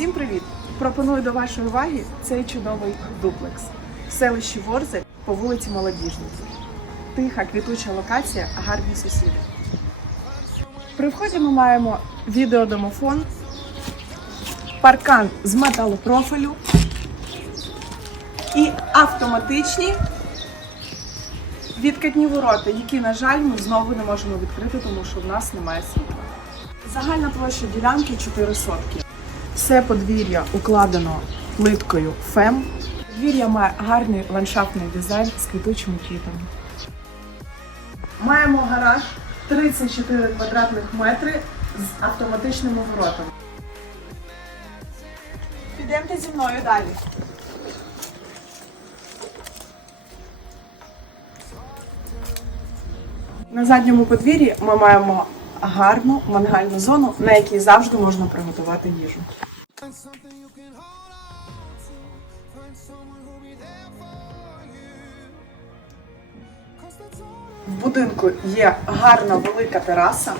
Всім привіт! Пропоную до вашої уваги цей чудовий дуплекс в селищі Ворзель по вулиці Молодіжниці. Тиха квітуча локація, гарні сусіди. При вході ми маємо відеодомофон, паркан з металопрофілю і автоматичні відкатні ворота, які, на жаль, ми знову не можемо відкрити, тому що в нас немає світла. Загальна площа ділянки 4 сотки. Все подвір'я укладено плиткою ФЕМ. Подвір'я має гарний ландшафтний дизайн з квітучими квітами. Маємо гараж 34 квадратних метри з автоматичними воротами. Підемте зі мною далі. На задньому подвір'ї ми маємо гарну мангальну зону, на якій завжди можна приготувати їжу. В будинку є гарна велика тераса,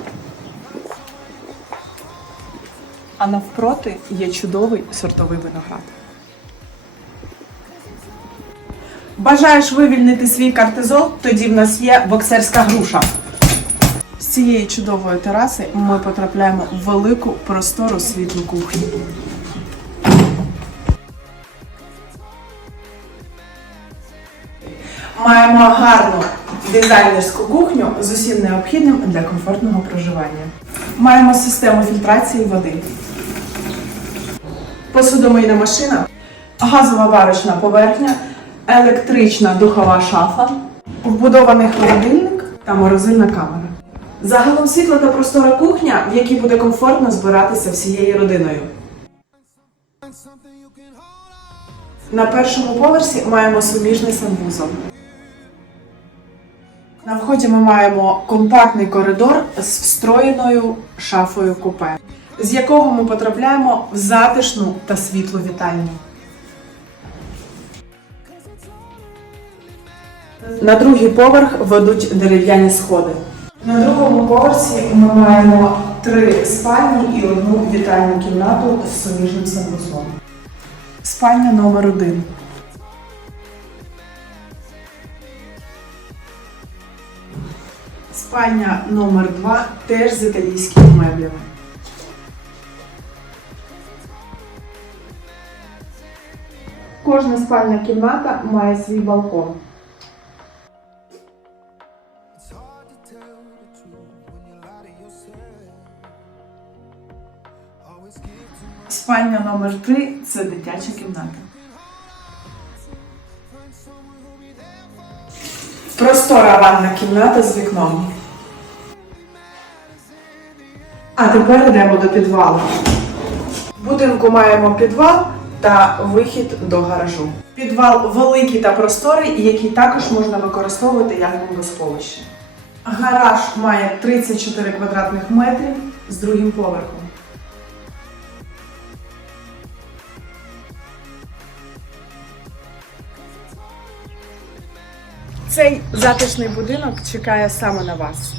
а навпроти є чудовий сортовий виноград. Бажаєш вивільнити свій кортизол? Тоді в нас є боксерська груша. З цієї чудової тераси ми потрапляємо в велику простору світлу кухню. Маємо гарну дизайнерську кухню з усім необхідним для комфортного проживання. Маємо систему фільтрації води, посудомийна машина, газова варочна поверхня, електрична духова шафа, вбудований холодильник та морозильна камера. Загалом світла та простора кухня, в якій буде комфортно збиратися всією родиною. На першому поверсі маємо суміжний санвузол. На вході ми маємо компактний коридор з встроєною шафою купе, з якого ми потрапляємо в затишну та світлу вітальню. На другий поверх ведуть дерев'яні сходи. На другому поверсі ми маємо три спальні і одну вітальну кімнату з суміжним санвузлом. Спальня номер один. Спальня номер 2 теж з італійськими меблями. Кожна спальна кімната має свій балкон. Спальня номер 3 це дитяча кімната. Простора ванна кімната з вікном. А тепер йдемо до підвалу. В будинку маємо підвал та вихід до гаражу. Підвал великий та просторий, який також можна використовувати як бомбосховище. Гараж має 34 квадратних метрів з другим поверхом. Цей затишний будинок чекає саме на вас.